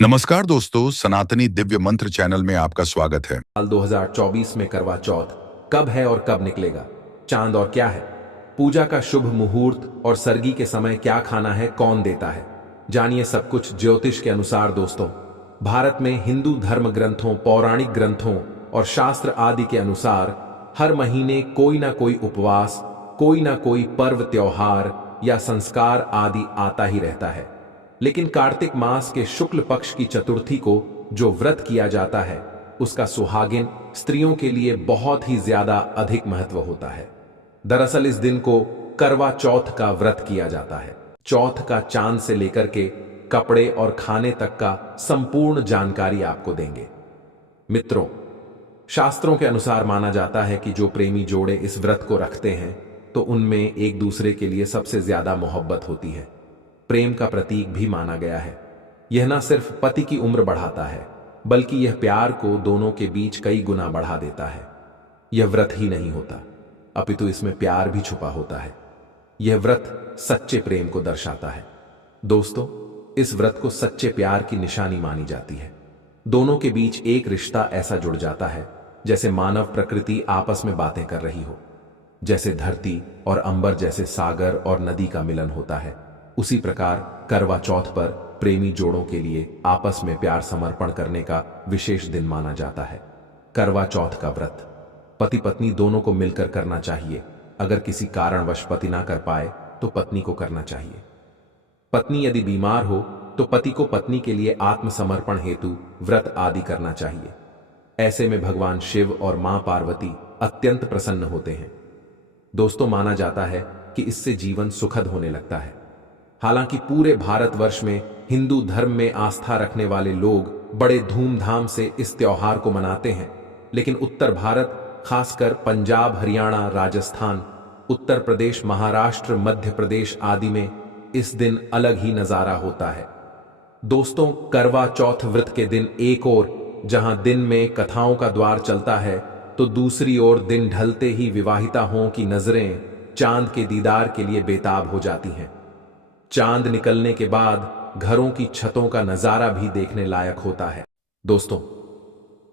नमस्कार दोस्तों, सनातनी दिव्य मंत्र चैनल में आपका स्वागत है। साल 2024 में करवा चौथ कब है और कब निकलेगा? चांद और क्या है? पूजा का शुभ मुहूर्त और सरगी के समय क्या खाना है, कौन देता है? जानिए सब कुछ ज्योतिष के अनुसार दोस्तों। भारत में हिंदू धर्म ग्रंथों, पौराणिक ग्रंथों और शास्त्र आदि के अनुसार हर महीने कोई ना कोई उपवास, कोई ना कोई पर्व त्योहार या संस्कार आदि आता ही रहता है। लेकिन कार्तिक मास के शुक्ल पक्ष की चतुर्थी को जो व्रत किया जाता है, उसका सुहागिन स्त्रियों के लिए बहुत ही ज्यादा अधिक महत्व होता है। दरअसल इस दिन को करवा चौथ का व्रत किया जाता है। चौथ का चांद से लेकर के कपड़े और खाने तक का संपूर्ण जानकारी आपको देंगे। मित्रों, शास्त्रों के अनुसार माना जाता है कि जो प्रेमी जोड़े इस व्रत को रखते हैं तो उनमें एक दूसरे के लिए सबसे ज्यादा मोहब्बत होती है। प्रेम का प्रतीक भी माना गया है। यह न सिर्फ पति की उम्र बढ़ाता है, बल्कि यह प्यार को दोनों के बीच कई गुना बढ़ा देता है। यह व्रत ही नहीं होता, अपितु इसमें प्यार भी छुपा होता है। यह व्रत सच्चे प्रेम को दर्शाता है। दोस्तों, इस व्रत को सच्चे प्यार की निशानी मानी जाती है। दोनों के बीच एक रिश्ता ऐसा जुड़ जाता है जैसे मानव प्रकृति आपस में बातें कर रही हो। जैसे धरती और अंबर जैसे सागर और नदी का मिलन होता है, उसी प्रकार करवा चौथ पर प्रेमी जोड़ों के लिए आपस में प्यार समर्पण करने का विशेष दिन माना जाता है। करवा चौथ का व्रत पति पत्नी दोनों को मिलकर करना चाहिए। अगर किसी कारणवश पति ना कर पाए तो पत्नी को करना चाहिए। पत्नी यदि बीमार हो तो पति को पत्नी के लिए आत्मसमर्पण हेतु व्रत आदि करना चाहिए। ऐसे में भगवान शिव और मां पार्वती अत्यंत प्रसन्न होते हैं। दोस्तों, माना जाता है कि इससे जीवन सुखद होने लगता है। हालांकि पूरे भारतवर्ष में हिंदू धर्म में आस्था रखने वाले लोग बड़े धूमधाम से इस त्योहार को मनाते हैं, लेकिन उत्तर भारत, खासकर पंजाब, हरियाणा, राजस्थान, उत्तर प्रदेश, महाराष्ट्र, मध्य प्रदेश आदि में इस दिन अलग ही नजारा होता है। दोस्तों, करवा चौथ व्रत के दिन एक ओर जहां दिन में कथाओं का द्वार चलता है, तो दूसरी ओर दिन ढलते ही विवाहिता हों की नजरें चांद के दीदार के लिए बेताब हो जाती हैं। चांद निकलने के बाद घरों की छतों का नजारा भी देखने लायक होता है। दोस्तों,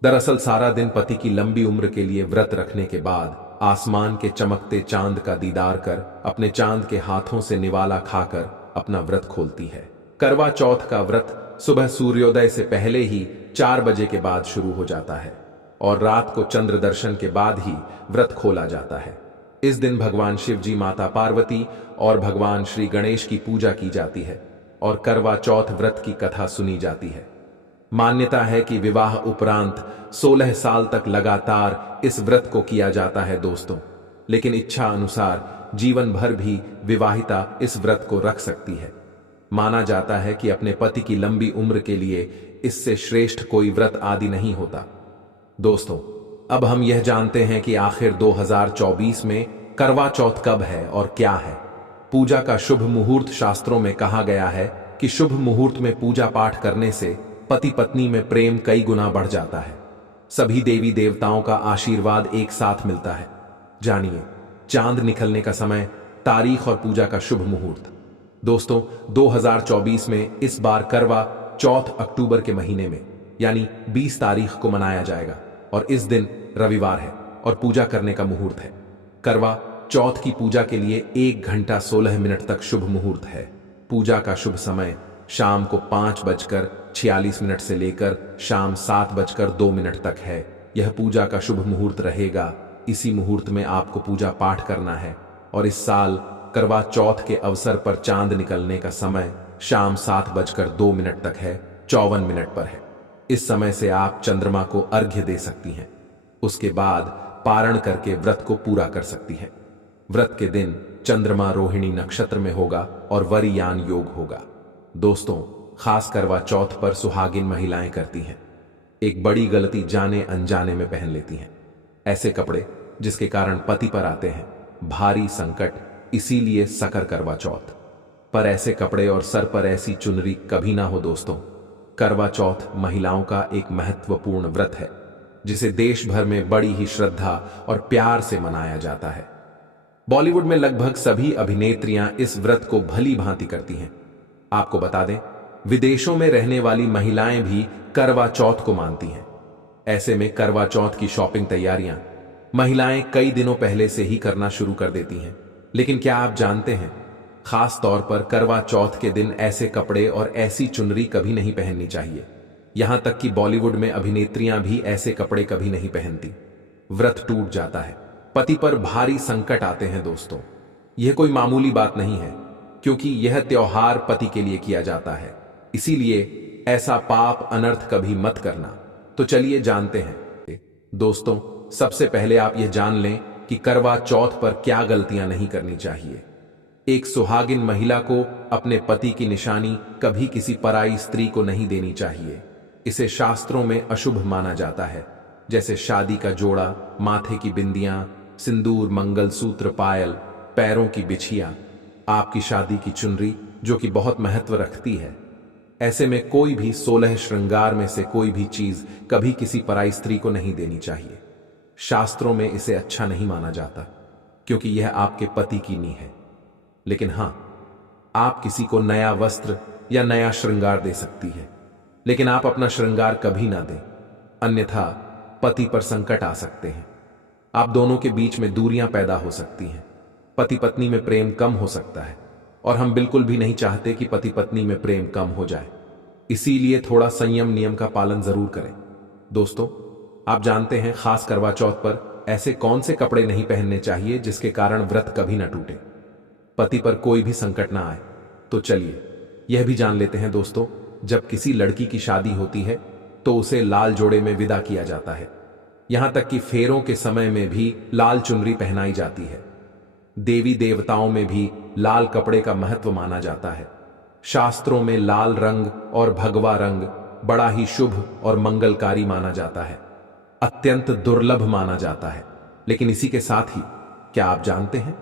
दरअसल सारा दिन पति की लंबी उम्र के लिए व्रत रखने के बाद आसमान के चमकते चांद का दीदार कर अपने चांद के हाथों से निवाला खाकर अपना व्रत खोलती है। करवा चौथ का व्रत सुबह सूर्योदय से पहले ही 4 बजे के बाद शुरू हो जाता है और रात को चंद्र दर्शन के बाद ही व्रत खोला जाता है। इस दिन भगवान शिव जी, माता पार्वती और भगवान श्री गणेश की पूजा की जाती है और करवा चौथ व्रत की कथा सुनी जाती है। मान्यता है कि विवाह उपरांत 16 साल तक लगातार इस व्रत को किया जाता है दोस्तों, लेकिन इच्छा अनुसार जीवन भर भी विवाहिता इस व्रत को रख सकती है। माना जाता है कि अपने पति की लंबी उम्र के लिए इससे श्रेष्ठ कोई व्रत आदि नहीं होता। दोस्तों, अब हम यह जानते हैं कि आखिर 2024 में करवा चौथ कब है और क्या है। पूजा का शुभ मुहूर्त शास्त्रों में कहा गया है कि शुभ मुहूर्त में पूजा पाठ करने से पति पत्नी में प्रेम कई गुना बढ़ जाता है। सभी देवी देवताओं का आशीर्वाद एक साथ मिलता है। जानिए चांद निकलने का समय, तारीख और पूजा का शुभ मुहूर्त। दोस्तों, 2024 में इस बार करवा चौथ अक्टूबर के महीने में यानी 20 तारीख को मनाया जाएगा और इस दिन रविवार है और पूजा करने का मुहूर्त है। करवा चौथ की पूजा के लिए 1 घंटा 16 मिनट तक शुभ मुहूर्त है। पूजा का शुभ समय शाम को 5:46 से लेकर शाम 7:02 तक है। यह पूजा का शुभ मुहूर्त रहेगा। इसी मुहूर्त में आपको पूजा पाठ करना है और इस साल करवा चौथ के अवसर पर चांद निकलने का समय शाम 7:02 तक है, 54 मिनट पर है। इस समय से आप चंद्रमा को अर्घ्य दे सकती हैं। उसके बाद पारण करके व्रत को पूरा कर सकती हैं। व्रत के दिन चंद्रमा रोहिणी नक्षत्र में होगा और वरियान योग होगा। दोस्तों, खास करवा चौथ पर सुहागिन महिलाएं करती हैं एक बड़ी गलती, जाने अनजाने में पहन लेती हैं ऐसे कपड़े जिसके कारण पति पर आते हैं भारी संकट। इसीलिए सकर करवा चौथ पर ऐसे कपड़े और सर पर ऐसी चुनरी कभी ना हो। दोस्तों, करवा चौथ महिलाओं का एक महत्वपूर्ण व्रत है जिसे देश भर में बड़ी ही श्रद्धा और प्यार से मनाया जाता है। बॉलीवुड में लगभग सभी अभिनेत्रियां इस व्रत को भली भांति करती हैं। आपको बता दें, विदेशों में रहने वाली महिलाएं भी करवा चौथ को मानती हैं। ऐसे में करवा चौथ की शॉपिंग तैयारियां महिलाएं कई दिनों पहले से ही करना शुरू कर देती हैं। लेकिन क्या आप जानते हैं, खास तौर पर करवा चौथ के दिन ऐसे कपड़े और ऐसी चुनरी कभी नहीं पहननी चाहिए। यहां तक कि बॉलीवुड में अभिनेत्रियां भी ऐसे कपड़े कभी नहीं पहनती। व्रत टूट जाता है, पति पर भारी संकट आते हैं दोस्तों। यह कोई मामूली बात नहीं है, क्योंकि यह त्योहार पति के लिए किया जाता है। इसीलिए ऐसा पाप अनर्थ कभी मत करना। तो चलिए जानते हैं दोस्तों। सबसे पहले आप यह जान लें कि करवा चौथ पर क्या गलतियां नहीं करनी चाहिए। एक सुहागिन महिला को अपने पति की निशानी कभी किसी पराई स्त्री को नहीं देनी चाहिए। इसे शास्त्रों में अशुभ माना जाता है, जैसे शादी का जोड़ा, माथे की बिंदियां, सिंदूर, मंगलसूत्र, पायल, पैरों की बिछिया, आपकी शादी की चुनरी जो कि बहुत महत्व रखती है। ऐसे में कोई भी 16 श्रृंगार में से कोई भी चीज कभी किसी पराई स्त्री को नहीं देनी चाहिए। शास्त्रों में इसे अच्छा नहीं माना जाता, क्योंकि यह आपके पति की नींव है। लेकिन हां, आप किसी को नया वस्त्र या नया श्रृंगार दे सकती है, लेकिन आप अपना श्रृंगार कभी ना दें, अन्यथा पति पर संकट आ सकते हैं। आप दोनों के बीच में दूरियां पैदा हो सकती हैं। पति पत्नी में प्रेम कम हो सकता है, और हम बिल्कुल भी नहीं चाहते कि पति पत्नी में प्रेम कम हो जाए। इसीलिए थोड़ा संयम नियम का पालन जरूर करें। दोस्तों, आप जानते हैं खास करवा चौथ पर ऐसे कौन से कपड़े नहीं पहनने चाहिए जिसके कारण व्रत कभी ना टूटे, पति पर कोई भी संकट ना आए। तो चलिए यह भी जान लेते हैं दोस्तों। जब किसी लड़की की शादी होती है तो उसे लाल जोड़े में विदा किया जाता है। यहां तक कि फेरों के समय में भी लाल चुनरी पहनाई जाती है। देवी देवताओं में भी लाल कपड़े का महत्व माना जाता है। शास्त्रों में लाल रंग और भगवा रंग बड़ा ही शुभ और मंगलकारी माना जाता है, अत्यंत दुर्लभ माना जाता है। लेकिन इसी के साथ ही क्या आप जानते हैं,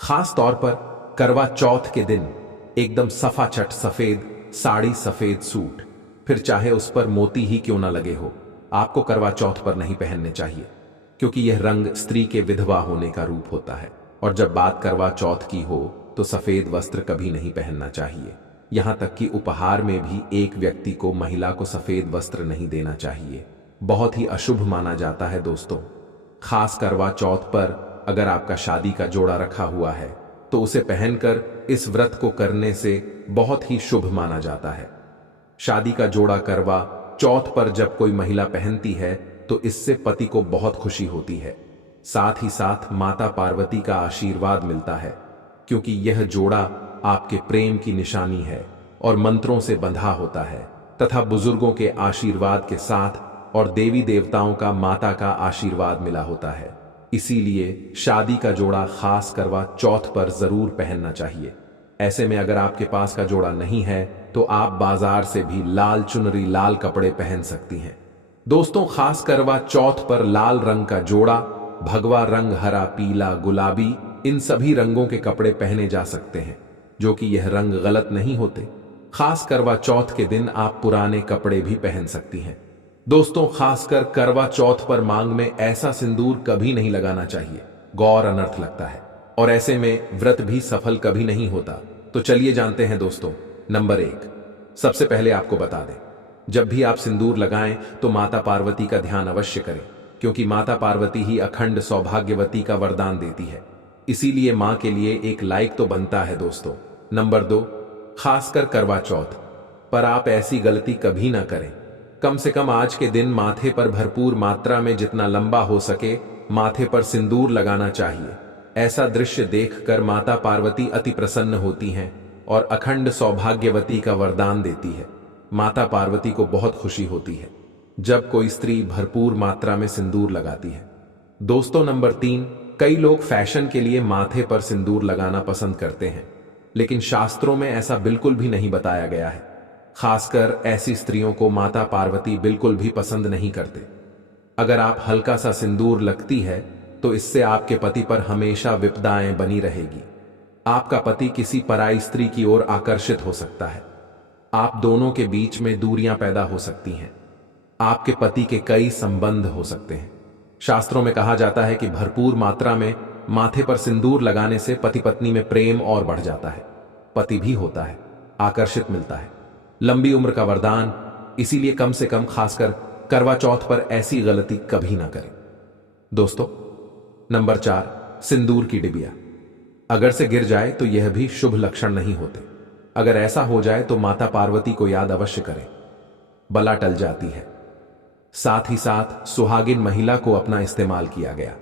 खास तौर पर करवा चौथ के दिन एकदम सफाचट सफेद साड़ी, सफेद सूट, फिर चाहे उस पर मोती ही क्यों ना लगे हो, आपको करवा चौथ पर नहीं पहनने चाहिए, क्योंकि यह रंग स्त्री के विधवा होने का रूप होता है। और जब बात करवा चौथ की हो तो सफेद वस्त्र कभी नहीं पहनना चाहिए। यहां तक कि उपहार में भी एक व्यक्ति को महिला को सफेद वस्त्र नहीं देना चाहिए, बहुत ही अशुभ माना जाता है दोस्तों। खास करवा चौथ पर अगर आपका शादी का जोड़ा रखा हुआ है तो उसे पहनकर इस व्रत को करने से बहुत ही शुभ माना जाता है। शादी का जोड़ा करवा चौथ पर जब कोई महिला पहनती है तो इससे पति को बहुत खुशी होती है। साथ ही साथ माता पार्वती का आशीर्वाद मिलता है, क्योंकि यह जोड़ा आपके प्रेम की निशानी है और मंत्रों से बंधा होता है, तथा बुजुर्गों के आशीर्वाद के साथ और देवी देवताओं का, माता का आशीर्वाद मिला होता है। इसीलिए शादी का जोड़ा खास करवा चौथ पर जरूर पहनना चाहिए। ऐसे में अगर आपके पास का जोड़ा नहीं है तो आप बाजार से भी लाल चुनरी, लाल कपड़े पहन सकती हैं। दोस्तों, खास करवा चौथ पर लाल रंग का जोड़ा, भगवा रंग, हरा, पीला, गुलाबी, इन सभी रंगों के कपड़े पहने जा सकते हैं, जो कि यह रंग गलत नहीं होते। खास करवा चौथ के दिन आप पुराने कपड़े भी पहन सकती हैं। दोस्तों, खासकर करवा चौथ पर मांग में ऐसा सिंदूर कभी नहीं लगाना चाहिए, गौर अनर्थ लगता है, और ऐसे में व्रत भी सफल कभी नहीं होता। तो चलिए जानते हैं दोस्तों। नंबर 1, सबसे पहले आपको बता दें, जब भी आप सिंदूर लगाएं तो माता पार्वती का ध्यान अवश्य करें, क्योंकि माता पार्वती ही अखंड सौभाग्यवती का वरदान देती है। इसीलिए मां के लिए एक लाइक तो बनता है दोस्तों। नंबर 2, खासकर करवा चौथ पर आप ऐसी गलती कभी ना करें। कम से कम आज के दिन माथे पर भरपूर मात्रा में जितना लंबा हो सके माथे पर सिंदूर लगाना चाहिए। ऐसा दृश्य देखकर माता पार्वती अति प्रसन्न होती हैं और अखंड सौभाग्यवती का वरदान देती है। माता पार्वती को बहुत खुशी होती है जब कोई स्त्री भरपूर मात्रा में सिंदूर लगाती है। दोस्तों, नंबर 3, कई लोग फैशन के लिए माथे पर सिंदूर लगाना पसंद करते हैं, लेकिन शास्त्रों में ऐसा बिल्कुल भी नहीं बताया गया है। खासकर ऐसी स्त्रियों को माता पार्वती बिल्कुल भी पसंद नहीं करते। अगर आप हल्का सा सिंदूर लगती है तो इससे आपके पति पर हमेशा विपदाएं बनी रहेगी। आपका पति किसी पराई स्त्री की ओर आकर्षित हो सकता है। आप दोनों के बीच में दूरियां पैदा हो सकती हैं। आपके पति के कई संबंध हो सकते हैं। शास्त्रों में कहा जाता है कि भरपूर मात्रा में माथे पर सिंदूर लगाने से पति पत्नी में प्रेम और बढ़ जाता है, पति भी होता है, आकर्षित मिलता है। लंबी उम्र का वरदान, इसीलिए कम से कम खासकर करवा चौथ पर ऐसी गलती कभी ना करें। दोस्तों, नंबर 4, सिंदूर की डिबिया। अगर से गिर जाए तो यह भी शुभ लक्षण नहीं होते। अगर ऐसा हो जाए तो माता पार्वती को याद अवश्य करें, बला टल जाती है। साथ ही साथ सुहागिन महिला को अपना इस्तेमाल किया गया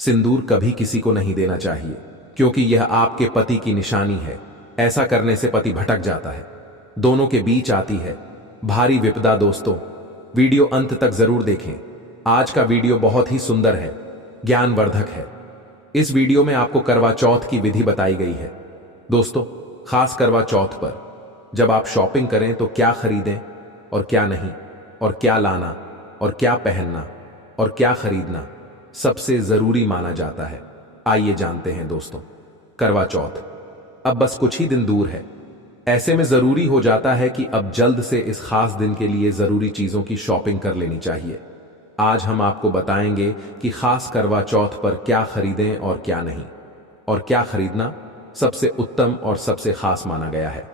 सिंदूर कभी किसी को नहीं देना चाहिए, क्योंकि यह आपके पति की निशानी है। ऐसा करने से पति भटक जाता है, दोनों के बीच आती है भारी विपदा। दोस्तों, वीडियो अंत तक जरूर देखें। आज का वीडियो बहुत ही सुंदर है, ज्ञानवर्धक है। इस वीडियो में आपको करवा चौथ की विधि बताई गई है। दोस्तों, खास करवा चौथ पर जब आप शॉपिंग करें तो क्या खरीदें और क्या नहीं, और क्या लाना और क्या पहनना और क्या खरीदना सबसे जरूरी माना जाता है। आइए जानते हैं दोस्तों। करवा चौथ अब बस कुछ ही दिन दूर है। ऐसे में जरूरी हो जाता है कि अब जल्द से इस खास दिन के लिए जरूरी चीजों की शॉपिंग कर लेनी चाहिए। आज हम आपको बताएंगे कि खास करवा चौथ पर क्या खरीदें और क्या नहीं, और क्या खरीदना सबसे उत्तम और सबसे खास माना गया है।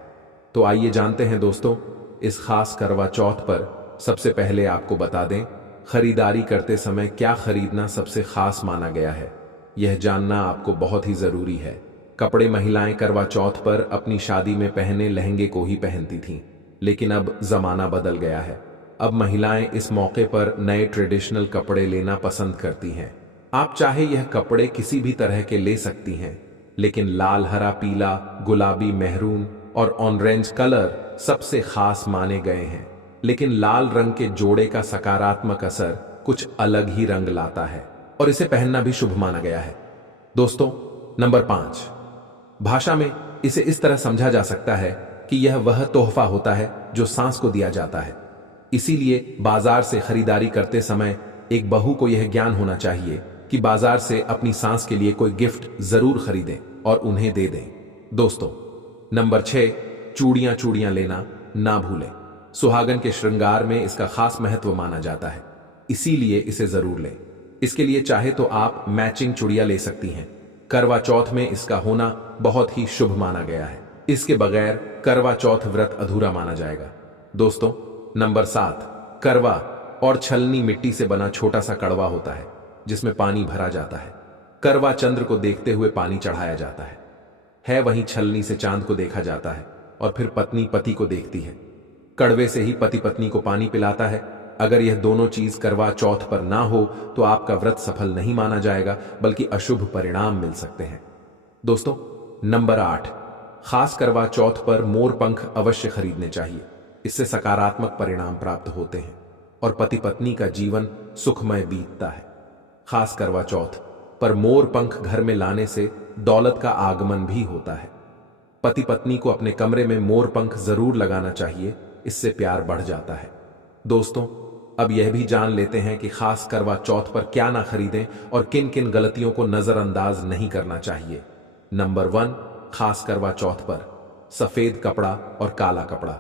तो आइए जानते हैं दोस्तों। इस खास करवा चौथ पर सबसे पहले आपको बता दें, खरीदारी करते समय क्या खरीदना सबसे खास माना गया है, यह जानना आपको बहुत ही जरूरी है। कपड़े महिलाएं करवा चौथ पर अपनी शादी में पहने लहंगे को ही पहनती थीं, लेकिन अब जमाना बदल गया है। अब महिलाएं इस मौके पर नए ट्रेडिशनल कपड़े लेना पसंद करती हैं। आप चाहे यह कपड़े किसी भी तरह के ले सकती हैं, लेकिन लाल, हरा, पीला, गुलाबी, मेहरून और ऑरेंज कलर सबसे खास माने गए हैं। लेकिन लाल रंग के जोड़े का सकारात्मक असर कुछ अलग ही रंग लाता है और इसे पहनना भी शुभ माना गया है। दोस्तों, नंबर 5, भाषा में इसे इस तरह समझा जा सकता है कि यह वह तोहफा होता है जो सांस को दिया जाता है। इसीलिए बाजार से खरीदारी करते समय एक बहू को यह ज्ञान होना चाहिए कि बाजार से अपनी सांस के लिए कोई गिफ्ट जरूर खरीदें और उन्हें दे दें। दोस्तों, नंबर 6, चूड़ियां लेना ना भूलें। सुहागन के श्रृंगार में इसका खास महत्व माना जाता है, इसीलिए इसे जरूर लें। इसके लिए चाहे तो आप मैचिंग चूड़ियां ले सकती हैं। करवा चौथ में इसका होना बहुत ही शुभ माना गया है। इसके बगैर करवा चौथ व्रत अधूरा माना जाएगा। दोस्तों, नंबर 7, करवा और छलनी मिट्टी से बना छोटा सा कड़वा होता है जिसमें पानी भरा जाता है। करवा चंद्र को देखते हुए पानी चढ़ाया जाता है। वहीं छलनी से चांद को देखा जाता है और फिर पत्नी पति को देखती है। कड़वे से ही पति पत्नी को पानी पिलाता है। अगर यह दोनों चीज करवा चौथ पर ना हो तो आपका व्रत सफल नहीं माना जाएगा, बल्कि अशुभ परिणाम मिल सकते हैं। दोस्तों, नंबर 8, खास करवा चौथ पर मोर पंख अवश्य खरीदने चाहिए। इससे सकारात्मक परिणाम प्राप्त होते हैं और पति पत्नी का जीवन सुखमय बीतता है। खास करवा चौथ पर मोर पंख घर में लाने से दौलत का आगमन भी होता है। पति पत्नी को अपने कमरे में मोर पंख जरूर लगाना चाहिए, इससे प्यार बढ़ जाता है। दोस्तों, अब यह भी जान लेते हैं कि खास करवा चौथ पर क्या ना खरीदें और किन किन गलतियों को नजरअंदाज नहीं करना चाहिए। नंबर 1, खास करवा चौथ पर सफेद कपड़ा और काला कपड़ा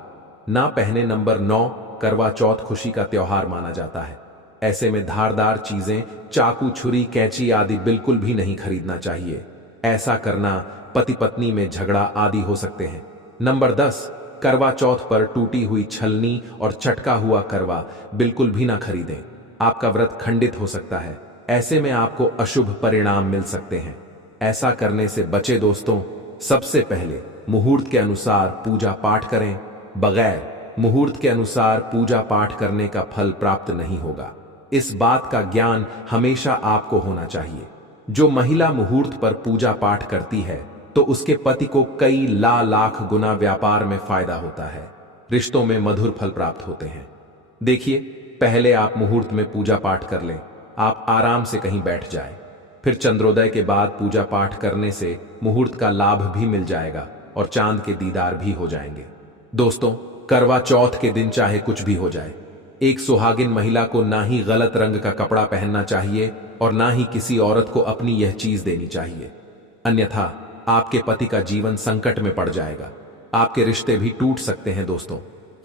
ना पहने। नंबर 9, करवा चौथ खुशी का त्योहार माना जाता है। ऐसे में धारदार चीजें, चाकू, छुरी, कैंची आदि बिल्कुल भी नहीं खरीदना चाहिए। ऐसा करना पति पत्नी में झगड़ा आदि हो सकते हैं। नंबर 10, करवा चौथ पर टूटी हुई छलनी और चटका हुआ करवा बिल्कुल भी ना खरीदें। आपका व्रत खंडित हो सकता है। ऐसे में आपको अशुभ परिणाम मिल सकते हैं। ऐसा करने से बचे। दोस्तों, सबसे पहले मुहूर्त के अनुसार पूजा पाठ करें। बगैर मुहूर्त के अनुसार पूजा पाठ करने का फल प्राप्त नहीं होगा। इस बात का ज्ञान हमेशा आपको होना चाहिए। जो महिला मुहूर्त पर पूजा पाठ करती है तो उसके पति को कई लाख गुना व्यापार में फायदा होता है, रिश्तों में मधुर फल प्राप्त होते हैं। देखिए, पहले आप मुहूर्त में पूजा पाठ कर लें, आप आराम से कहीं बैठ जाएं, फिर चंद्रोदय के बाद पूजा पाठ करने से मुहूर्त का लाभ भी मिल जाएगा और चांद के दीदार भी हो जाएंगे। दोस्तों, करवा चौथ के दिन चाहे कुछ भी हो जाए, एक सुहागिन महिला को ना ही गलत रंग का कपड़ा पहनना चाहिए और ना ही किसी औरत को अपनी यह चीज देनी चाहिए, अन्यथा आपके पति का जीवन संकट में पड़ जाएगा। आपके रिश्ते भी टूट सकते हैं। दोस्तों,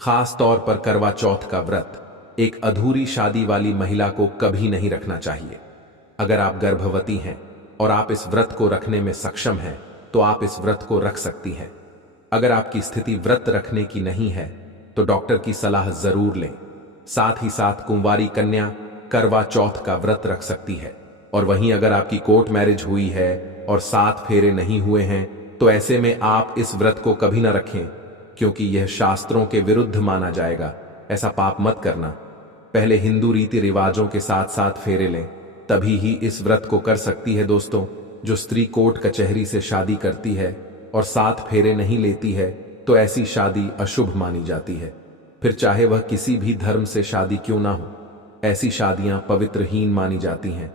खास तौर पर करवा चौथ का व्रत एक अधूरी शादी वाली महिला को कभी नहीं रखना चाहिए। अगर आप गर्भवती हैं और आप इस व्रत को रखने में सक्षम हैं तो आप इस व्रत को रख सकती हैं। अगर आपकी स्थिति व्रत रखने की नहीं है तो डॉक्टर की सलाह जरूर लें। साथ ही साथ कुंवारी कन्या करवा चौथ का व्रत रख सकती है। और वहीं अगर आपकी कोर्ट मैरिज हुई है और 7 फेरे नहीं हुए हैं तो ऐसे में आप इस व्रत को कभी ना रखें, क्योंकि यह शास्त्रों के विरुद्ध माना जाएगा। ऐसा पाप मत करना। पहले हिंदू रीति रिवाजों के साथ साथ फेरे लें, तभी ही इस व्रत को कर सकती है। दोस्तों, जो स्त्री कोर्ट कचहरी से शादी करती है और 7 फेरे नहीं लेती है तो ऐसी शादी अशुभ मानी जाती है। फिर चाहे वह किसी भी धर्म से शादी क्यों ना हो, ऐसी शादियां पवित्रहीन मानी जाती हैं।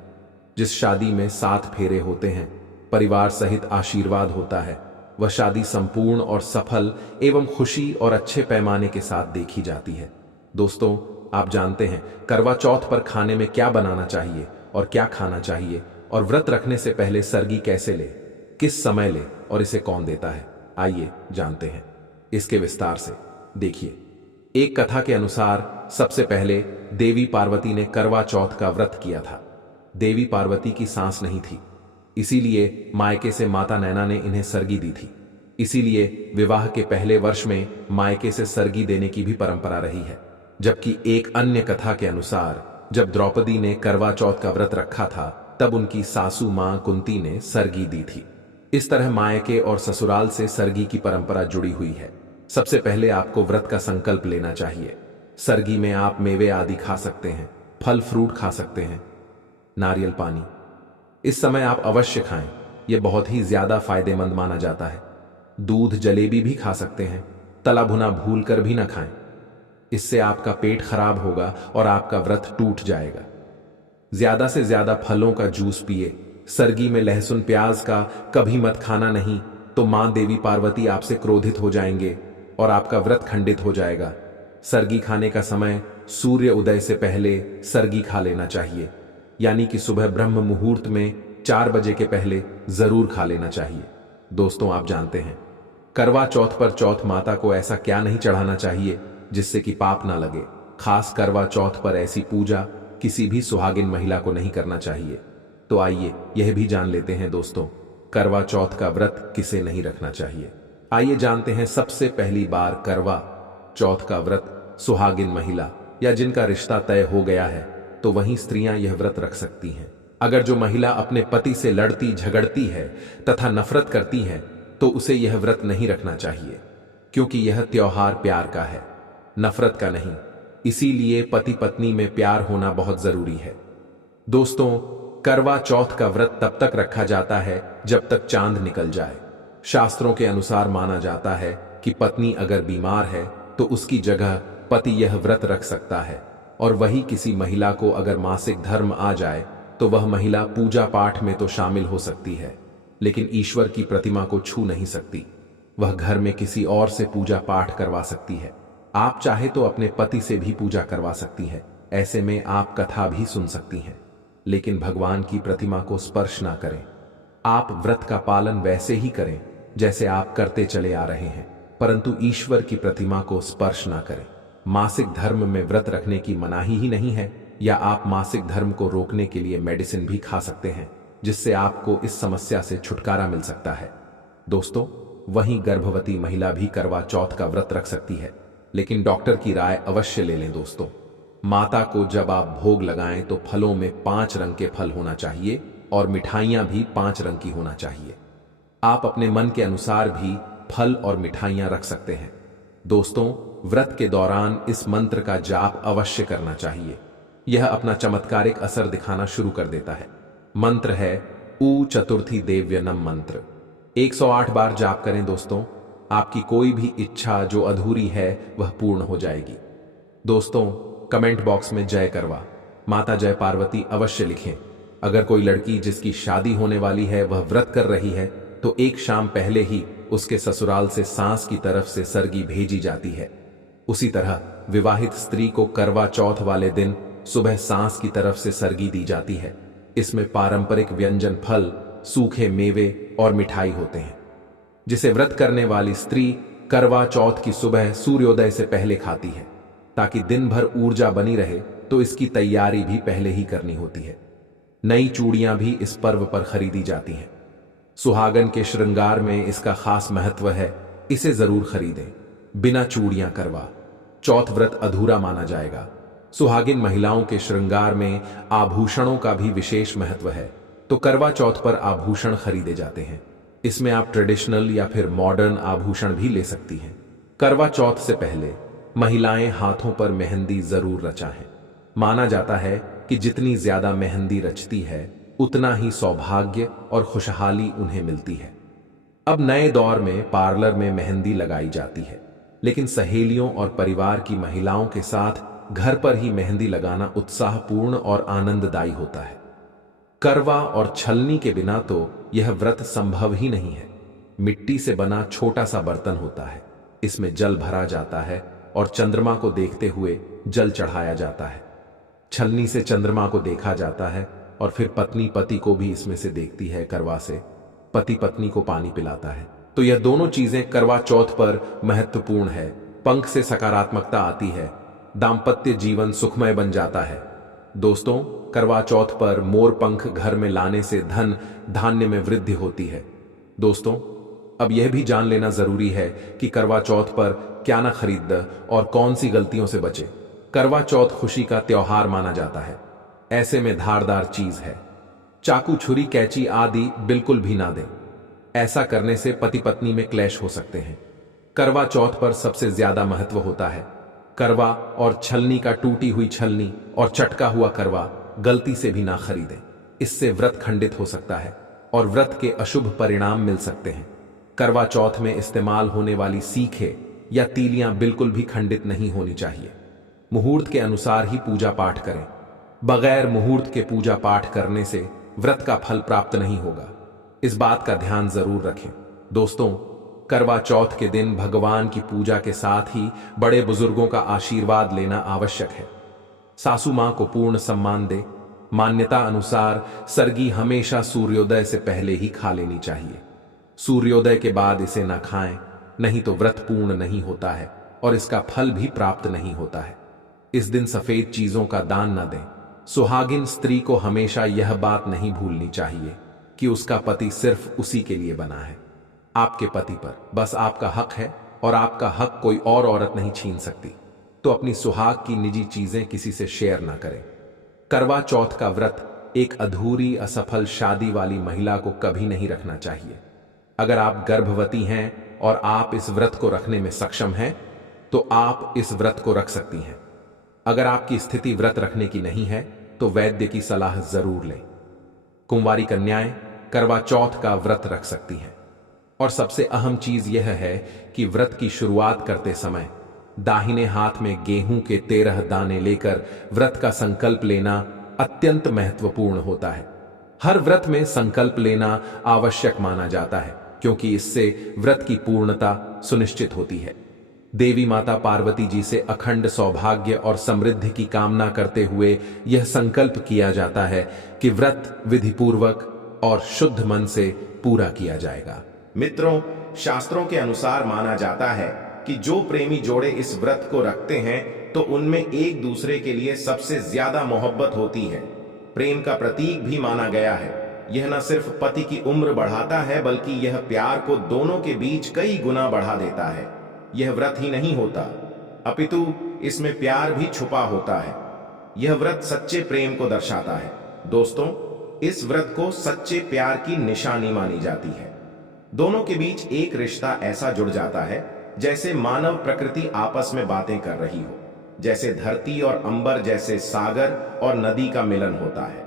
जिस शादी में 7 फेरे होते हैं, परिवार सहित आशीर्वाद होता है, वह शादी संपूर्ण और सफल एवं खुशी और अच्छे पैमाने के साथ देखी जाती है। दोस्तों, आप जानते हैं करवा चौथ पर खाने में क्या बनाना चाहिए और क्या खाना चाहिए, और व्रत रखने से पहले सरगी कैसे ले, किस समय ले और इसे कौन देता है, आइए जानते हैं इसके विस्तार से। देखिए, एक कथा के अनुसार सबसे पहले देवी पार्वती ने करवा चौथ का व्रत किया था। देवी पार्वती की सांस नहीं थी, इसीलिए मायके से माता नैना ने इन्हें सरगी दी थी। इसीलिए विवाह के पहले वर्ष में मायके से सरगी देने की भी परंपरा रही है। जबकि एक अन्य कथा के अनुसार जब द्रौपदी ने करवा चौथ का व्रत रखा था तब उनकी सासू मां कुंती ने सरगी दी थी। इस तरह मायके और ससुराल से सरगी की परंपरा जुड़ी हुई है। सबसे पहले आपको व्रत का संकल्प लेना चाहिए। सरगी में आप मेवे आदि खा सकते हैं, फल फ्रूट खा सकते हैं, नारियल पानी इस समय आप अवश्य खाएं, यह बहुत ही ज्यादा फायदेमंद माना जाता है। दूध जलेबी भी खा सकते हैं, तला भुना भूल कर भी ना खाएं, इससे आपका पेट खराब होगा और आपका व्रत टूट जाएगा। ज्यादा से ज्यादा फलों का जूस पिए। सरगी में लहसुन प्याज का कभी मत खाना, नहीं तो मां देवी पार्वती आपसे क्रोधित हो जाएंगे और आपका व्रत खंडित हो जाएगा। सरगी खाने का समय सूर्य उदय से पहले सरगी खा लेना चाहिए, यानी कि सुबह ब्रह्म मुहूर्त में 4 बजे के पहले जरूर खा लेना चाहिए। दोस्तों, आप जानते हैं करवा चौथ पर चौथ माता को ऐसा क्या नहीं चढ़ाना चाहिए जिससे कि पाप ना लगे। खास करवा चौथ पर ऐसी पूजा किसी भी सुहागिन महिला को नहीं करना चाहिए। तो आइए यह भी जान लेते हैं दोस्तों, करवा चौथ का व्रत किसे नहीं रखना चाहिए। आइए जानते हैं। सबसे पहली बार करवा चौथ का व्रत सुहागिन महिला या जिनका रिश्ता तय हो गया है तो वही स्त्रियां यह व्रत रख सकती हैं। अगर जो महिला अपने पति से लड़ती झगड़ती है तथा नफरत करती है तो उसे यह व्रत नहीं रखना चाहिए, क्योंकि यह त्योहार प्यार का है, नफरत का नहीं। इसीलिए पति पत्नी में प्यार होना बहुत जरूरी है। दोस्तों, करवा चौथ का व्रत तब तक रखा जाता है जब तक चांद निकल जाए। शास्त्रों के अनुसार माना जाता है कि पत्नी अगर बीमार है तो उसकी जगह पति यह व्रत रख सकता है, और वही किसी महिला को अगर मासिक धर्म आ जाए तो वह महिला पूजा पाठ में तो शामिल हो सकती है, लेकिन ईश्वर की प्रतिमा को छू नहीं सकती। वह घर में किसी और से पूजा पाठ करवा सकती है। आप चाहे तो अपने पति से भी पूजा करवा सकती है। ऐसे में आप कथा भी सुन सकती हैं, लेकिन भगवान की प्रतिमा को स्पर्श ना करें। आप व्रत का पालन वैसे ही करें जैसे आप करते चले आ रहे हैं, परंतु ईश्वर की प्रतिमा को स्पर्श ना करें। मासिक धर्म में व्रत रखने की मनाही ही नहीं है, या आप मासिक धर्म को रोकने के लिए मेडिसिन भी खा सकते हैं, जिससे आपको इस समस्या से छुटकारा मिल सकता है। दोस्तों, वहीं गर्भवती महिला भी करवा चौथ का व्रत रख सकती है, लेकिन डॉक्टर की राय अवश्य ले लें। दोस्तों, माता को जब आप भोग लगाएं तो फलों में 5 रंग के फल होना चाहिए और मिठाइयां भी 5 रंग की होना चाहिए। आप अपने मन के अनुसार भी फल और मिठाइयां रख सकते हैं। दोस्तों, व्रत के दौरान इस मंत्र का जाप अवश्य करना चाहिए। यह अपना चमत्कारिक असर दिखाना शुरू कर देता है। मंत्र है ऊ चतुर्थी देव्यनम मंत्र। 108 बार जाप करें। दोस्तों, आपकी कोई भी इच्छा जो अधूरी है वह पूर्ण हो जाएगी। दोस्तों, कमेंट बॉक्स में जय करवा माता जय पार्वती अवश्य लिखें। अगर कोई लड़की जिसकी शादी होने वाली है वह व्रत कर रही है तो एक शाम पहले ही उसके ससुराल से सास की तरफ से सरगी भेजी जाती है। उसी तरह विवाहित स्त्री को करवा चौथ वाले दिन सुबह सास की तरफ से सरगी दी जाती है। इसमें पारंपरिक व्यंजन, फल, सूखे मेवे और मिठाई होते हैं, जिसे व्रत करने वाली स्त्री करवा चौथ की सुबह सूर्योदय से पहले खाती है। ताकि दिन भर ऊर्जा बनी रहे तो इसकी तैयारी भी पहले ही करनी होती है। नई चूड़ियां भी इस पर्व पर खरीदी जाती हैं। सुहागन के श्रृंगार में इसका खास महत्व है, इसे जरूर खरीदें। बिना चूड़ियां करवा चौथ व्रत अधूरा माना जाएगा। सुहागिन महिलाओं के श्रृंगार में आभूषणों का भी विशेष महत्व है, तो करवा चौथ पर आभूषण खरीदे जाते हैं। इसमें आप ट्रेडिशनल या फिर मॉडर्न आभूषण भी ले सकती हैं। करवा चौथ से पहले महिलाएं हाथों पर मेहंदी जरूर रचाएं। माना जाता है कि जितनी ज्यादा मेहंदी रचती है उतना ही सौभाग्य और खुशहाली उन्हें मिलती है। अब नए दौर में पार्लर में मेहंदी लगाई जाती है, लेकिन सहेलियों और परिवार की महिलाओं के साथ घर पर ही मेहंदी लगाना उत्साहपूर्ण और आनंददायी होता है। करवा और छलनी के बिना तो यह व्रत संभव ही नहीं है। मिट्टी से बना छोटा सा बर्तन होता है, इसमें जल भरा जाता है और चंद्रमा को देखते हुए जल चढ़ाया जाता है। छलनी से चंद्रमा को देखा जाता है और फिर पत्नी पति को भी इसमें से देखती है। करवा से पति पत्नी को पानी पिलाता है। तो यह दोनों चीजें करवा चौथ पर महत्वपूर्ण है। पंख से सकारात्मकता आती है, दाम्पत्य जीवन सुखमय बन जाता है। दोस्तों, करवा चौथ पर मोर पंख घर में लाने से धन धान्य में वृद्धि होती है। दोस्तों, अब यह भी जान लेना जरूरी है कि करवा चौथ पर क्या ना खरीद और कौन सी गलतियों से बचे। करवा चौथ खुशी का त्योहार माना जाता है। ऐसे में धारदार चीज है, चाकू छुरी कैंची आदि बिल्कुल भी ना दें। ऐसा करने से पति पत्नी में क्लेश हो सकते हैं। करवा चौथ पर सबसे ज्यादा महत्व होता है करवा और छलनी का। टूटी हुई छलनी और चटका हुआ करवा गलती से भी ना खरीदें। इससे व्रत खंडित हो सकता है और व्रत के अशुभ परिणाम मिल सकते हैं। करवा चौथ में इस्तेमाल होने वाली सीखे या तीलियां बिल्कुल भी खंडित नहीं होनी चाहिए। मुहूर्त के अनुसार ही पूजा पाठ करें। बगैर मुहूर्त के पूजा पाठ करने से व्रत का फल प्राप्त नहीं होगा। इस बात का ध्यान जरूर रखें। दोस्तों, करवा चौथ के दिन भगवान की पूजा के साथ ही बड़े बुजुर्गों का आशीर्वाद लेना आवश्यक है। सासू मां को पूर्ण सम्मान दे। मान्यता अनुसार सरगी हमेशा सूर्योदय से पहले ही खा लेनी चाहिए। सूर्योदय के बाद इसे न खाएं, नहीं तो व्रत पूर्ण नहीं होता है और इसका फल भी प्राप्त नहीं होता है। इस दिन सफेद चीजों का दान न दें। सुहागिन स्त्री को हमेशा यह बात नहीं भूलनी चाहिए कि उसका पति सिर्फ उसी के लिए बना है। आपके पति पर बस आपका हक है और आपका हक कोई और औरत नहीं छीन सकती। तो अपनी सुहाग की निजी चीजें किसी से शेयर ना करें। करवा चौथ का व्रत एक अधूरी असफल शादी वाली महिला को कभी नहीं रखना चाहिए। अगर आप गर्भवती हैं और आप इस व्रत को रखने में सक्षम हैं, तो आप इस व्रत को रख सकती हैं। अगर आपकी स्थिति व्रत रखने की नहीं है, तो वैद्य की सलाह जरूर लें। कुंवारी कन्याएं करवा चौथ का व्रत रख सकती हैं। और सबसे अहम चीज यह है कि व्रत की शुरुआत करते समय दाहिने हाथ में गेहूं के 13 दाने लेकर व्रत का संकल्प लेना अत्यंत महत्वपूर्ण होता है। हर व्रत में संकल्प लेना आवश्यक माना जाता है, क्योंकि इससे व्रत की पूर्णता सुनिश्चित होती है। देवी माता पार्वती जी से अखंड सौभाग्य और समृद्धि की कामना करते हुए यह संकल्प किया जाता है कि व्रत विधिपूर्वक और शुद्ध मन से पूरा किया जाएगा। मित्रों, शास्त्रों के अनुसार माना जाता है कि जो प्रेमी जोड़े इस व्रत को रखते हैं तो उनमें एक दूसरे के लिए सबसे ज्यादा मोहब्बत होती है। प्रेम का प्रतीक भी माना गया है। यह न सिर्फ पति की उम्र बढ़ाता है, बल्कि यह प्यार को दोनों के बीच कई गुना बढ़ा देता है। यह व्रत ही नहीं होता, अपितु इसमें प्यार भी छुपा होता है। यह व्रत सच्चे प्रेम को दर्शाता है। दोस्तों, इस व्रत को सच्चे प्यार की निशानी मानी जाती है। दोनों के बीच एक रिश्ता ऐसा जुड़ जाता है जैसे मानव प्रकृति आपस में बातें कर रही हो, जैसे धरती और अंबर, जैसे सागर और नदी का मिलन होता है।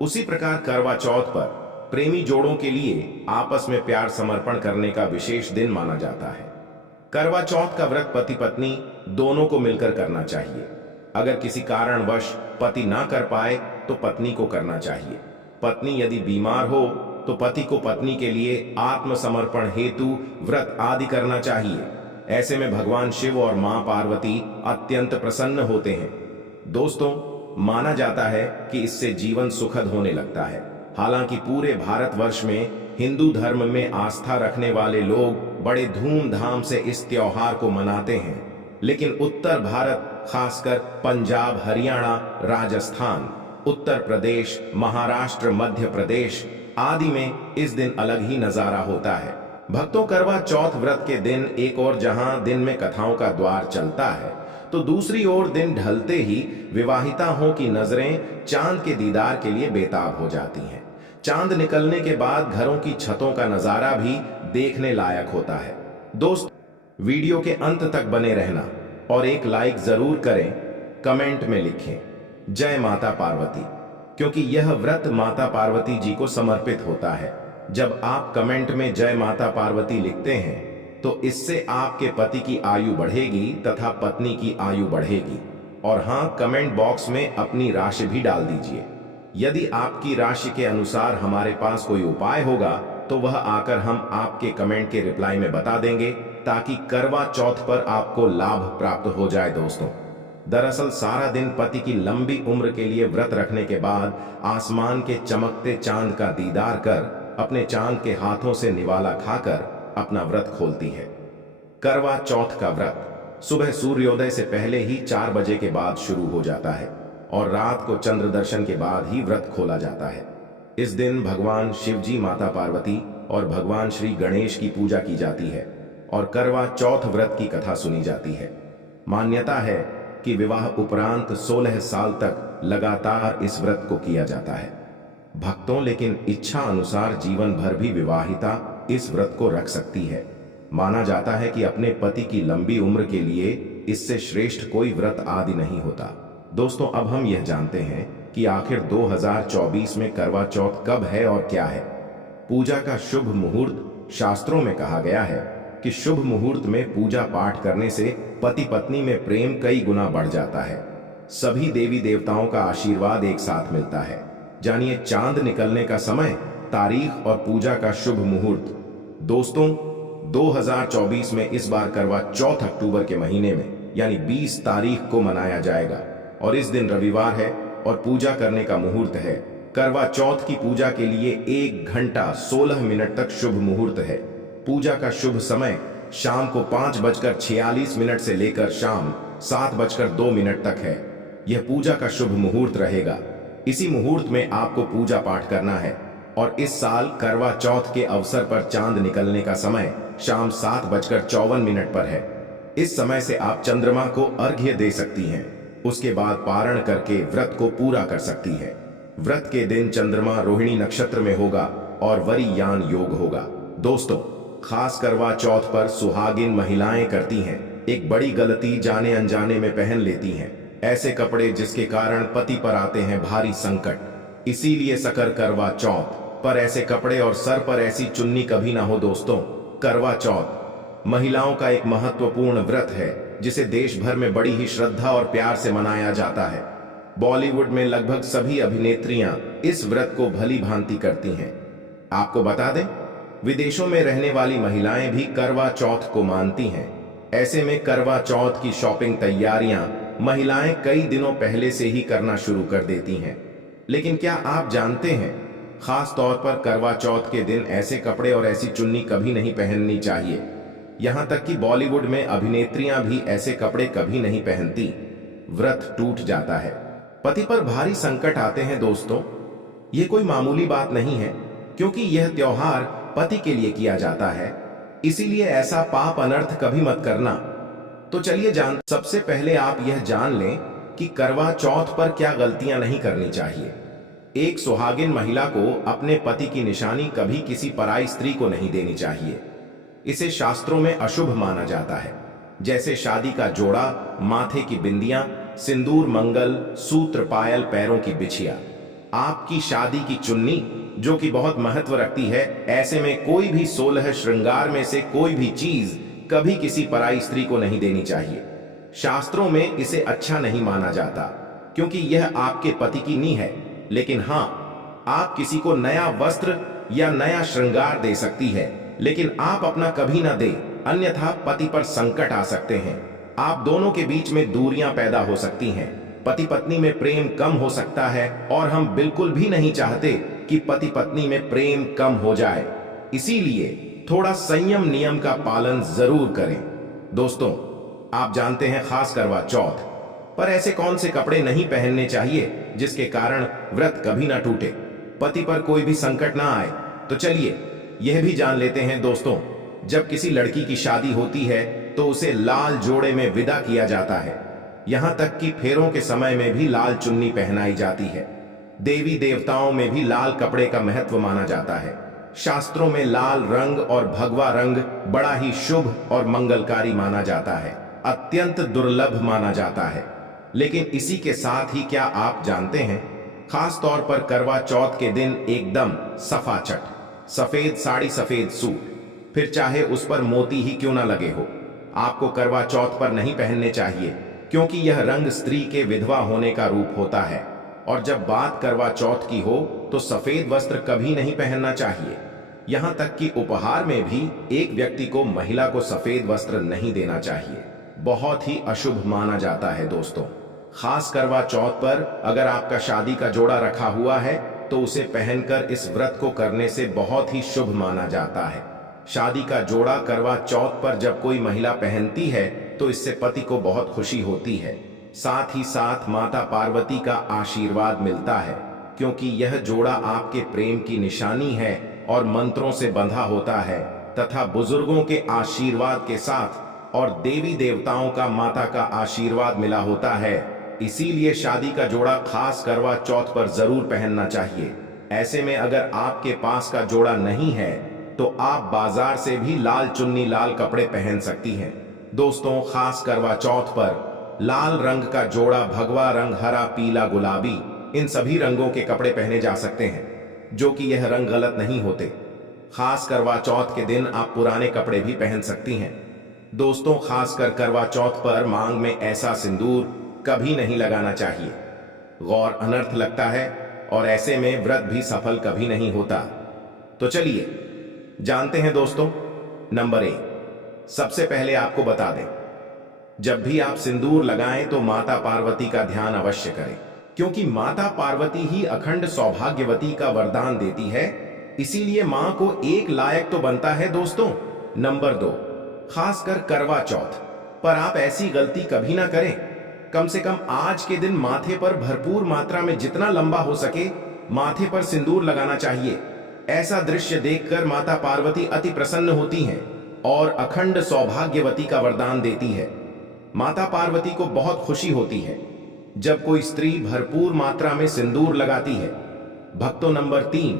उसी प्रकार करवा चौथ पर प्रेमी जोड़ों के लिए आपस में प्यार समर्पण करने का विशेष दिन माना जाता है। करवा चौथ का व्रत पति पत्नी दोनों को मिलकर करना चाहिए। अगर किसी कारणवश पति ना कर पाए तो पत्नी को करना चाहिए। पत्नी यदि बीमार हो तो पति को पत्नी के लिए आत्मसमर्पण हेतु व्रत आदि करना चाहिए। ऐसे में भगवान शिव और मां पार्वती अत्यंत प्रसन्न होते हैं। दोस्तों, माना जाता है कि इससे जीवन सुखद होने लगता है। हालांकि पूरे भारतवर्ष में हिंदू धर्म में आस्था रखने वाले लोग बड़े धूमधाम से इस त्योहार को मनाते हैं, लेकिन उत्तर भारत, खासकर पंजाब, हरियाणा, राजस्थान, उत्तर प्रदेश, महाराष्ट्र, मध्य प्रदेश आदि में इस दिन अलग ही नजारा होता है। भक्तों, करवा चौथ व्रत के दिन एक और जहां दिन में कथाओं का द्वार चलता है, तो दूसरी ओर दिन ढलते ही विवाहिताओं की नजरें चांद के दीदार के लिए बेताब हो जाती हैं। चांद निकलने के बाद घरों की छतों का नजारा भी देखने लायक होता है। दोस्त, वीडियो के अंत तक बने रहना और एक लाइक जरूर करें। कमेंट में लिखें जय माता पार्वती, क्योंकि यह व्रत माता पार्वती जी को समर्पित होता है। जब आप कमेंट में जय माता पार्वती लिखते हैं तो इससे आपके पति की आयु बढ़ेगी तथा पत्नी की आयु बढ़ेगी। और हाँ, कमेंट बॉक्स में अपनी राशि भी डाल दीजिए। यदि आपकी राशि के अनुसार हमारे पास कोई उपाय होगा तो वह आकर हम आपके कमेंट के रिप्लाई में बता देंगे, ताकि करवा चौथ पर आपको लाभ प्राप्त हो जाए। दोस्तों, दरअसल सारा दिन पति की लंबी उम्र के लिए व्रत रखने के बाद आसमान के चमकते चांद का दीदार कर अपने चांद के हाथों से निवाला खाकर अपना व्रत खोलती है। करवा चौथ का व्रत सुबह सूर्योदय से पहले ही 4 बजे के बाद शुरू हो जाता है और रात को चंद्र दर्शन के बाद ही व्रत खोला जाता है। इस दिन भगवान शिव जी, माता पार्वती और भगवान श्री गणेश की पूजा की जाती है और करवा चौथ व्रत की कथा सुनी जाती है। मान्यता है कि विवाह उपरांत 16 साल तक लगातार इस व्रत को किया जाता है। भक्तों, लेकिन इच्छा अनुसार जीवन भर भी विवाहिता इस व्रत को रख सकती है। माना जाता है कि अपने पति की लंबी उम्र के लिए इससे श्रेष्ठ कोई व्रत आदि नहीं होता। दोस्तों, अब हम यह जानते हैं कि आखिर 2024 में करवा चौथ कब है और क्या है। पूजा का शुभ मुहूर्त शास्त्रों में कहा गया है कि शुभ मुहूर्त में पूजा पाठ करने से पति पत्नी में प्रेम कई गुना बढ़ जाता है। सभी देवी देवताओं का आशीर्वाद एक साथ मिलता है। जानिए चांद निकलने का समय, तारीख और पूजा का शुभ मुहूर्त। दोस्तों, 2024 में इस बार करवा चौथ अक्टूबर के महीने में यानी 20 तारीख को मनाया जाएगा और इस दिन रविवार है और पूजा करने का मुहूर्त है। करवा चौथ की पूजा के लिए 1 घंटा 16 मिनट तक शुभ मुहूर्त है। पूजा का शुभ समय शाम को 5:46 से लेकर शाम 7:02 तक है। यह पूजा का शुभ मुहूर्त रहेगा। इसी मुहूर्त में आपको पूजा पाठ करना है और इस साल करवा चौथ के अवसर पर चांद निकलने का समय शाम 7:54 पर है। इस समय से आप चंद्रमा को अर्घ्य दे सकती हैं। उसके बाद पारण करके व्रत को पूरा कर सकती है। व्रत के दिन चंद्रमा रोहिणी नक्षत्र में होगा और वरीयान योग होगा। दोस्तों, खास करवा चौथ पर सुहागिन महिलाएं करती हैं एक बड़ी गलती, जाने अनजाने में पहन लेती हैं ऐसे कपड़े जिसके कारण पति पर आते हैं भारी संकट। इसीलिए सकर करवा चौथ पर ऐसे कपड़े और सर पर ऐसी चुन्नी कभी ना हो। दोस्तों, करवा चौथ महिलाओं का एक महत्वपूर्ण व्रत है जिसे देश भर में बड़ी ही श्रद्धा और प्यार से मनाया जाता है। बॉलीवुड में लगभग सभी अभिनेत्रियां इस व्रत को भली भांति करती हैं। आपको बता दें, विदेशों में रहने वाली महिलाएं भी करवा चौथ को मानती हैं। ऐसे में करवा चौथ की शॉपिंग तैयारियां महिलाएं कई दिनों पहले से ही करना शुरू कर देती हैं। लेकिन क्या आप जानते हैं, खास तौर पर करवा चौथ के दिन ऐसे कपड़े और ऐसी चुन्नी कभी नहीं पहननी चाहिए। यहां तक कि बॉलीवुड में अभिनेत्रियां भी ऐसे कपड़े कभी नहीं पहनती। व्रत टूट जाता है, पति पर भारी संकट आते हैं। दोस्तों, यह कोई मामूली बात नहीं है, क्योंकि यह त्योहार पति के लिए किया जाता है। इसीलिए ऐसा पाप अनर्थ कभी मत करना। तो चलिए सबसे पहले आप यह जान लें कि करवा चौथ पर क्या गलतियां नहीं करनी चाहिए। एक सुहागिन महिला को अपने पति की निशानी कभी किसी पराई स्त्री को नहीं देनी चाहिए। इसे शास्त्रों में अशुभ माना जाता है, जैसे शादी का जोड़ा, माथे की बिंदियां, सिंदूर, मंगल सूत्र, पायल, पैरों की बिछिया। आपकी शादी की चुन्नी जो कि बहुत महत्व रखती है, ऐसे में कोई भी 16 श्रृंगार में से कोई भी चीज कभी किसी पराई स्त्री को नहीं देनी चाहिए। शास्त्रों में इसे अच्छा नहीं माना जाता, क्योंकि यह आपके पति की नी है। लेकिन हाँ, आप किसी को नया वस्त्र या नया श्रृंगार दे सकती है, लेकिन आप अपना कभी ना दे, अन्यथा पति पर संकट आ सकते हैं। आप दोनों के बीच में दूरियां पैदा हो सकती हैं, पति पत्नी में प्रेम कम हो सकता है और हम बिल्कुल भी नहीं चाहते कि पति पत्नी में प्रेम कम हो जाए। इसीलिए थोड़ा संयम नियम का पालन जरूर करें। दोस्तों, आप जानते हैं खास करवा चौथ पर ऐसे कौन से कपड़े नहीं पहनने चाहिए जिसके कारण व्रत कभी ना टूटे, पति पर कोई भी संकट ना आए। तो चलिए यह भी जान लेते हैं। दोस्तों, जब किसी लड़की की शादी होती है तो उसे लाल जोड़े में विदा किया जाता है। यहां तक कि फेरों के समय में भी लाल चुन्नी पहनाई जाती है। देवी देवताओं में भी लाल कपड़े का महत्व माना जाता है। शास्त्रों में लाल रंग और भगवा रंग बड़ा ही शुभ और मंगलकारी माना जाता है, अत्यंत दुर्लभ माना जाता है। लेकिन इसी के साथ ही क्या आप जानते हैं, खास तौर पर करवा चौथ के दिन एकदम सफाचट, सफेद साड़ी, सफेद सूट, फिर चाहे उस पर मोती ही क्यों ना लगे हो, आपको करवा चौथ पर नहीं पहनने चाहिए, क्योंकि यह रंग स्त्री के विधवा होने का रूप होता है। और जब बात करवा चौथ की हो तो सफेद वस्त्र कभी नहीं पहनना चाहिए। यहां तक कि उपहार में भी एक व्यक्ति को महिला को सफेद वस्त्र नहीं देना चाहिए, बहुत ही अशुभ माना जाता है दोस्तों। खास करवा चौथ पर अगर आपका शादी का जोड़ा रखा हुआ है तो उसे पहनकर इस व्रत को करने से बहुत ही शुभ माना जाता है। शादी का जोड़ा करवा चौथ पर जब कोई महिला पहनती है तो इससे पति को बहुत खुशी होती है, साथ ही साथ माता पार्वती का आशीर्वाद मिलता है, क्योंकि यह जोड़ा आपके प्रेम की निशानी है और मंत्रों से बंधा होता है तथा बुजुर्गों के आशीर्वाद के साथ और देवी देवताओं का, माता का आशीर्वाद मिला होता है। इसीलिए शादी का जोड़ा खास करवा चौथ पर जरूर पहनना चाहिए। ऐसे में अगर आपके पास का जोड़ा नहीं है तो आप बाजार से भी लाल चुन्नी, लाल कपड़े पहन सकती हैं। दोस्तों, खास करवा चौथ पर लाल रंग का जोड़ा, भगवा रंग, हरा, पीला, गुलाबी, इन सभी रंगों के कपड़े पहने जा सकते हैं, जो कि यह रंग गलत नहीं होते। खास करवा चौथ के दिन आप पुराने कपड़े भी पहन सकती हैं। दोस्तों, खासकर करवा चौथ पर मांग में ऐसा सिंदूर कभी नहीं लगाना चाहिए, गौर अनर्थ लगता है और ऐसे में व्रत भी सफल कभी नहीं होता। तो चलिए जानते हैं दोस्तों। नंबर 1, सबसे पहले आपको बता दें, जब भी आप सिंदूर लगाएं तो माता पार्वती का ध्यान अवश्य करें, क्योंकि माता पार्वती ही अखंड सौभाग्यवती का वरदान देती है, इसीलिए मां को एक लायक तो बनता है दोस्तों। नंबर 2, खासकर करवा चौथ पर आप ऐसी गलती कभी ना करें। कम से कम आज के दिन माथे पर भरपूर मात्रा में जितना लंबा हो सके माथे पर सिंदूर लगाना चाहिए। ऐसा दृश्य देखकर माता पार्वती अति प्रसन्न होती हैं और अखंड सौभाग्यवती का वरदान देती है। माता पार्वती को बहुत खुशी होती है जब कोई स्त्री भरपूर मात्रा में सिंदूर लगाती है। भक्तों, नंबर 3,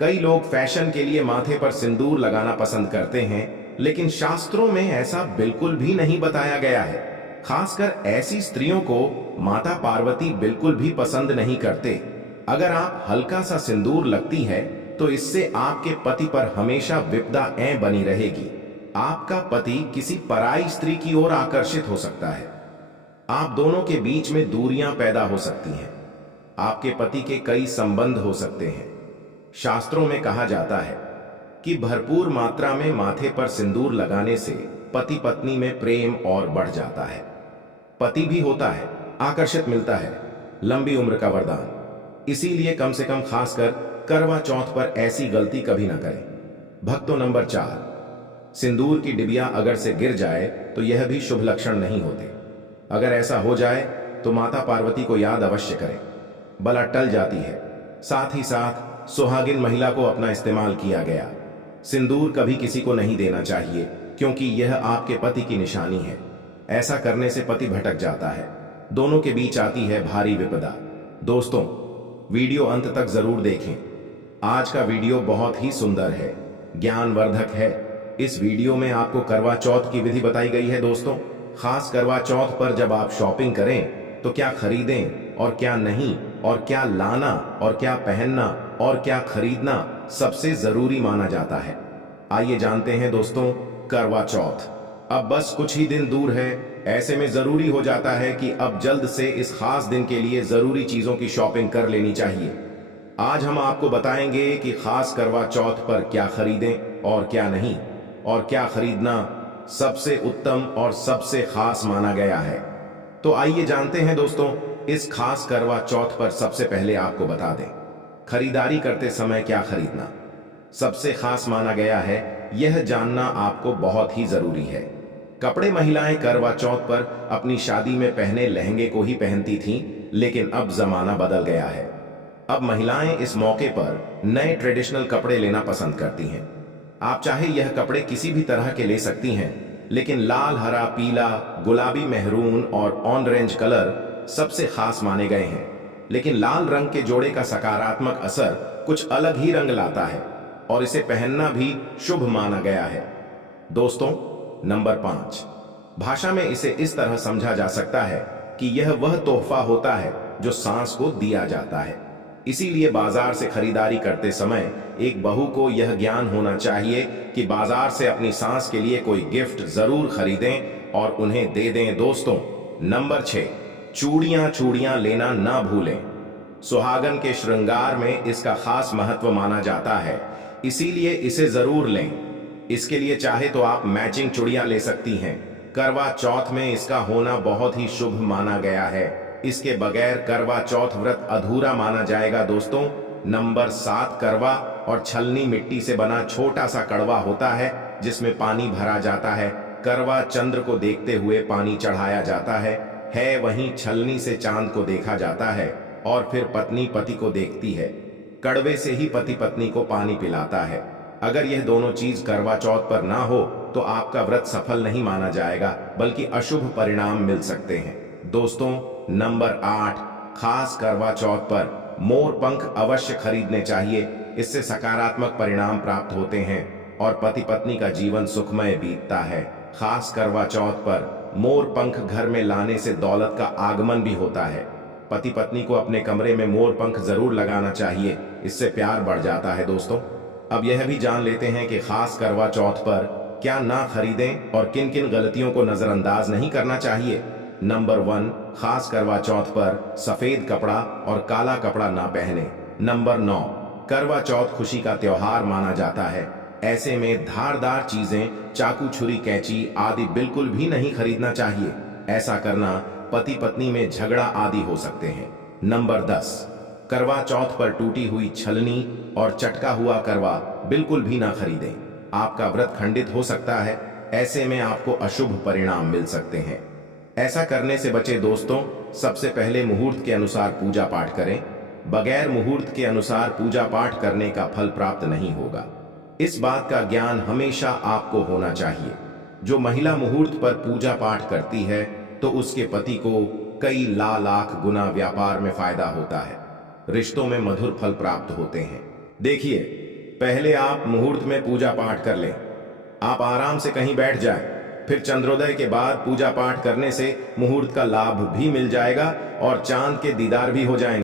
कई लोग फैशन के लिए माथे पर सिंदूर लगाना पसंद करते हैं, लेकिन शास्त्रों में ऐसा बिल्कुल भी नहीं बताया गया है। खासकर ऐसी स्त्रियों को माता पार्वती बिल्कुल भी पसंद नहीं करते। अगर आप हल्का सा सिंदूर लगती है तो इससे आपके पति पर हमेशा विपदा बनी रहेगी। आपका पति किसी पराई स्त्री की ओर आकर्षित हो सकता है। आप दोनों के बीच में दूरियां पैदा हो सकती हैं। आपके पति के कई संबंध हो सकते हैं। शास्त्रों में कहा जाता है कि भरपूर मात्रा में माथे पर सिंदूर लगाने से पति पत्नी में प्रेम और बढ़ जाता है, पति भी होता है, आकर्षित मिलता है, लंबी उम्र का वरदान। इसीलिए कम से कम खासकर करवा चौथ पर ऐसी गलती कभी ना करें। भक्तों, नंबर 4, सिंदूर की डिबिया अगर से गिर जाए तो यह भी शुभ लक्षण नहीं होते। अगर ऐसा हो जाए तो माता पार्वती को याद अवश्य करें, बला टल जाती है। साथ ही साथ सुहागिन महिला को अपना इस्तेमाल किया गया सिंदूर कभी किसी को नहीं देना चाहिए, क्योंकि यह आपके पति की निशानी है। ऐसा करने से पति भटक जाता है, दोनों के बीच आती है भारी विपदा। दोस्तों, वीडियो अंत तक जरूर देखें। आज का वीडियो बहुत ही सुंदर है, ज्ञानवर्धक है। इस वीडियो में आपको करवा चौथ की विधि बताई गई है दोस्तों। खास करवा चौथ पर जब आप शॉपिंग करें तो क्या खरीदें और क्या नहीं, और क्या लाना और क्या पहनना और क्या खरीदना सबसे जरूरी माना जाता है। आइए जानते हैं दोस्तों, करवा चौथ अब बस कुछ ही दिन दूर है। ऐसे में जरूरी हो जाता है कि अब जल्द से इस खास दिन के लिए जरूरी चीजों की शॉपिंग कर लेनी चाहिए। आज हम आपको बताएंगे कि खास करवा चौथ पर क्या खरीदें और क्या नहीं, और क्या खरीदना सबसे उत्तम और सबसे खास माना गया है। तो आइए जानते हैं दोस्तों, इस खास करवा चौथ पर सबसे पहले आपको बता दें, खरीदारी करते समय क्या खरीदना सबसे खास माना गया है, यह जानना आपको बहुत ही जरूरी है। कपड़े महिलाएं करवा चौथ पर अपनी शादी में पहने लहंगे को ही पहनती थीं, लेकिन अब जमाना बदल गया है। अब महिलाएं इस मौके पर नए ट्रेडिशनल कपड़े लेना पसंद करती हैं। आप चाहे यह कपड़े किसी भी तरह के ले सकती हैं, लेकिन लाल, हरा, पीला, गुलाबी, मेहरून और ऑरेंज कलर सबसे खास माने गए हैं। लेकिन लाल रंग के जोड़े का सकारात्मक असर कुछ अलग ही रंग लाता है और इसे पहनना भी शुभ माना गया है। दोस्तों, नंबर 5, भाषा में इसे इस तरह समझा जा सकता है कि यह वह तोहफा होता है जो सांस को दिया जाता है। इसीलिए बाजार से खरीदारी करते समय एक बहू को यह ज्ञान होना चाहिए कि बाजार से अपनी सांस के लिए कोई गिफ्ट जरूर खरीदें और उन्हें दे दें। दोस्तों, नंबर 6, चूड़ियां लेना ना भूलें। सुहागन के श्रृंगार में इसका खास महत्व माना जाता है, इसीलिए इसे जरूर लें। इसके लिए चाहे तो आप मैचिंग चूड़ियां ले सकती हैं। करवा चौथ में इसका होना बहुत ही शुभ माना गया है। इसके बगैर करवा चौथ व्रत अधूरा माना जाएगा। दोस्तों, नंबर 7, करवा और छलनी मिट्टी से बना छोटा सा कड़वा होता है जिसमें पानी भरा जाता है। करवा चंद्र को देखते हुए पानी चढ़ाया जाता है। वहीं छलनी से चांद को देखा जाता है और फिर पत्नी पति को देखती है। कड़वे से ही पति पत्नी को पानी पिलाता है। अगर यह दोनों चीज करवा चौथ पर ना हो तो आपका व्रत सफल नहीं माना जाएगा, बल्कि अशुभ परिणाम मिल सकते हैं। दोस्तों, नंबर 8, खास करवा चौथ पर मोर पंख अवश्य खरीदने चाहिए। इससे सकारात्मक परिणाम प्राप्त होते हैं और पति पत्नी का जीवन सुखमय बीतता है। खास करवा चौथ पर मोर पंख घर में लाने से दौलत का आगमन भी होता है। पति पत्नी को अपने कमरे में मोर पंख जरूर लगाना चाहिए, इससे प्यार बढ़ जाता है। दोस्तों, अब यह भी जान लेते हैं कि खास करवा चौथ पर क्या ना खरीदें और किन किन गलतियों को नजरअंदाज नहीं करना चाहिए। नंबर 1, खास करवा चौथ पर सफेद कपड़ा और काला कपड़ा ना पहने। नंबर 9, करवा चौथ खुशी का त्योहार माना जाता है। ऐसे में धारदार चीजें, चाकू, छुरी, कैंची आदि बिल्कुल भी नहीं खरीदना चाहिए। ऐसा करना पति पत्नी में झगड़ा आदि हो सकते हैं। नंबर 10, करवा चौथ पर टूटी हुई छलनी और चटका हुआ करवा बिल्कुल भी ना खरीदें। आपका व्रत खंडित हो सकता है। ऐसे में आपको अशुभ परिणाम मिल सकते हैं। ऐसा करने से बचे। दोस्तों, सबसे पहले मुहूर्त के अनुसार पूजा पाठ करें। बगैर मुहूर्त के अनुसार पूजा पाठ करने का फल प्राप्त नहीं होगा। इस बात का ज्ञान हमेशा आपको होना चाहिए। जो महिला मुहूर्त पर पूजा पाठ करती है तो उसके पति को कई लाख गुना व्यापार में फायदा होता है। रिश्तों में मधुर फल प्राप्त होते हैं। देखिए, पहले आप मुहूर्त में पूजा पाठ कर लें। आप आराम से कहीं बैठ जाएं, फिर चंद्रोदय के बाद पूजा पाठ करने से मुहूर्त का लाभ भी मिल जाएगा और चांद के दीदार भी हो जाएंगे।